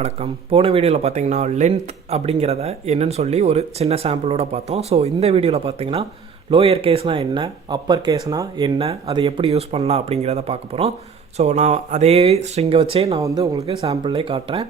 வணக்கம். போன வீடியோவில் பார்த்தீங்கன்னா லென்த் அப்படிங்கிறத என்னன்னு சொல்லி ஒரு சின்ன சாம்பிளோட பார்த்தோம். ஸோ இந்த வீடியோவில் பார்த்தீங்கன்னா லோயர் கேஸ்னால் என்ன, அப்பர் கேஸ்னால் என்ன, அதை எப்படி யூஸ் பண்ணலாம் அப்படிங்கிறத பார்க்க போகிறோம். ஸோ நான் அதே ஸ்ட்ரிங்கை வச்சே நான் உங்களுக்கு சாம்பிள்லே காட்டுறேன்.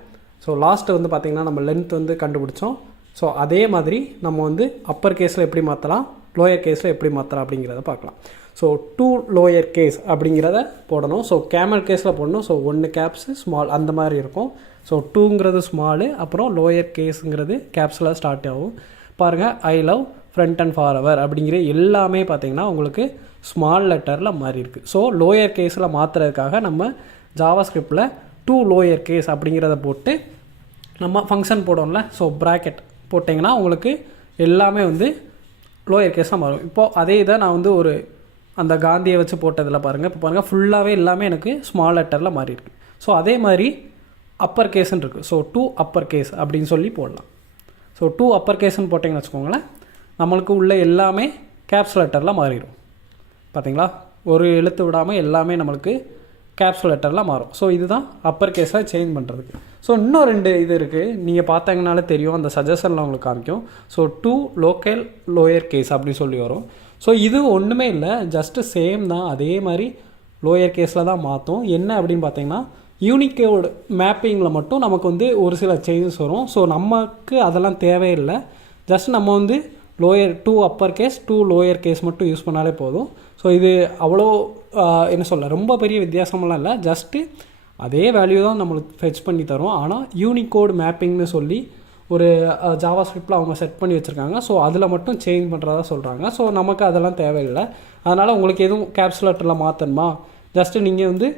ஸோ லாஸ்ட்டு பார்த்தீங்கன்னா நம்ம லென்த் கண்டுபிடிச்சோம். ஸோ அதே மாதிரி நம்ம அப்பர் கேஸில் எப்படி மாற்றலாம், லோயர் கேஸில் எப்படி மாற்றலாம் அப்படிங்கிறத பார்க்கலாம். ஸோ டூ லோயர் கேஸ் அப்படிங்கிறத போடணும். ஸோ கேமல் கேஸில் போடணும். ஸோ 1 கேப்ஸு ஸ்மால் அந்த மாதிரி இருக்கும். ஸோ டூங்கிறது ஸ்மாலு, அப்புறம் லோயர் கேஸுங்கிறது கேப்ஸில் ஸ்டார்ட் ஆகும். பாருங்கள், I love front and for ever அப்படிங்கிற எல்லாமே பார்த்திங்கன்னா உங்களுக்கு ஸ்மால் லெட்டரில் மாறி இருக்குது. ஸோ லோயர் கேஸில் மாற்றுறதுக்காக நம்ம ஜாவாஸ்கிரிப்டில் டூ லோயர் கேஸ் அப்படிங்கிறத போட்டு நம்ம ஃபங்க்ஷன் போடணும்ல. ஸோ ப்ராக்கெட் போட்டிங்கன்னா உங்களுக்கு எல்லாமே லோயர் கேஸாக மாறும். இப்போது அதே இதை நான் ஒரு அந்த காந்தியை வச்சு போட்டதில் பாருங்கள். இப்போ பாருங்கள், ஃபுல்லாகவே எல்லாமே எனக்கு ஸ்மால் லெட்டரில் மாறி இருக்குது. ஸோ அதே மாதிரி அப்பர் கேஸ்ன்னு இருக்குது. ஸோ டூ அப்பர் கேஸ் அப்படின்னு சொல்லி போடலாம். ஸோ டூ அப்பர் கேஸ்ன்னு போட்டிங்கன்னு வச்சுக்கோங்களேன், நம்மளுக்கு உள்ள எல்லாமே கேப்ஸ் லெட்டரில் மாறிடும். பார்த்தீங்களா, ஒரு எழுத்து விடாமல் எல்லாமே நம்மளுக்கு கேப்ஸ் லெட்டரில் மாறும். ஸோ இதுதான் அப்பர் கேஸாக சேஞ்ச் பண்ணுறதுக்கு. ஸோ இன்னும் 2 இது இருக்குது, நீங்கள் பார்த்தீங்கனாலே தெரியும், அந்த சஜஷனில் உங்களுக்கு காமிக்கும். So to local lower case அப்படி சொல்லி வரும். ஸோ இது ஒன்றுமே இல்லை, ஜஸ்ட்டு சேம் தான். அதே மாதிரி லோயர் கேஸில் தான் மாற்றும். என்ன அப்படின்னு பார்த்தீங்கன்னா, யூனிகோட் மேப்பிங்கில் மட்டும் நமக்கு ஒரு சில சேஞ்சஸ் வரும். ஸோ நமக்கு அதெல்லாம் தேவையில்லை. ஜஸ்ட் நம்ம lower to upper case to lower case மட்டும் யூஸ் பண்ணாலே போதும். ஸோ இது அவ்வளோ என்ன சொல்ல, ரொம்ப பெரிய வித்தியாசமெல்லாம் இல்லை. ஜஸ்ட்டு அதே வேல்யூ தான் நம்மளுக்கு ஃபெச் பண்ணி தரும். ஆனால் யூனிகோட் மேப்பிங்னு சொல்லி ஒரு ஜாவாஸ்கிரிப்டில் அவங்க செட் பண்ணி வச்சுருக்காங்க. ஸோ அதில் மட்டும் சேஞ்ச் பண்ணுறதா சொல்கிறாங்க. ஸோ நமக்கு அதெல்லாம் தேவையில்லை. அதனால் உங்களுக்கு எதுவும் கேப்ஸ் லெட்டரில் மாற்றணுமா, ஜஸ்ட்டு நீங்கள்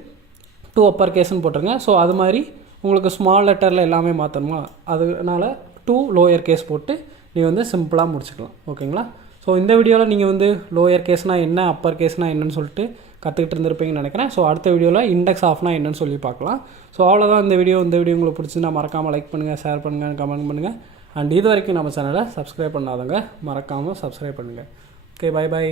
டூ அப்பர் கேஸ்ன்னு போட்டுருங்க. ஸோ அது மாதிரி உங்களுக்கு ஸ்மால் லெட்டரில் எல்லாமே மாற்றணுமா, அதனால் டூ லோயர் கேஸ் போட்டு நீங்கள் சிம்பிளாக முடிச்சுக்கலாம். ஓகேங்களா. ஸோ இந்த வீடியோவில் நீங்கள் லோயர் கேஸ்னால் என்ன, அப்பர் கேஸ்னால் என்னன்னு சொல்லிட்டு கற்றுக்கிட்டு இருந்திருப்பீங்கன்னு நினைக்கிறேன். ஸோ அடுத்த வீடியோவில் இண்டெக்ஸ் ஆஃப்னா என்னன்னு சொல்லி பார்க்கலாம். ஸோ அவ்வளோதான் இந்த வீடியோ உங்களுக்கு பிடிச்சிருந்தா மறக்காமல் லைக் பண்ணுங்கள், ஷேர் பண்ணுங்கள், கமெண்ட் பண்ணுங்கள். அண்ட் இது வரைக்கும் நம்ம சேனலை சப்ஸ்கிரைப் பண்ணாதவங்க மறக்காமல் சப்ஸ்கிரைப் பண்ணுங்கள். Okay, by.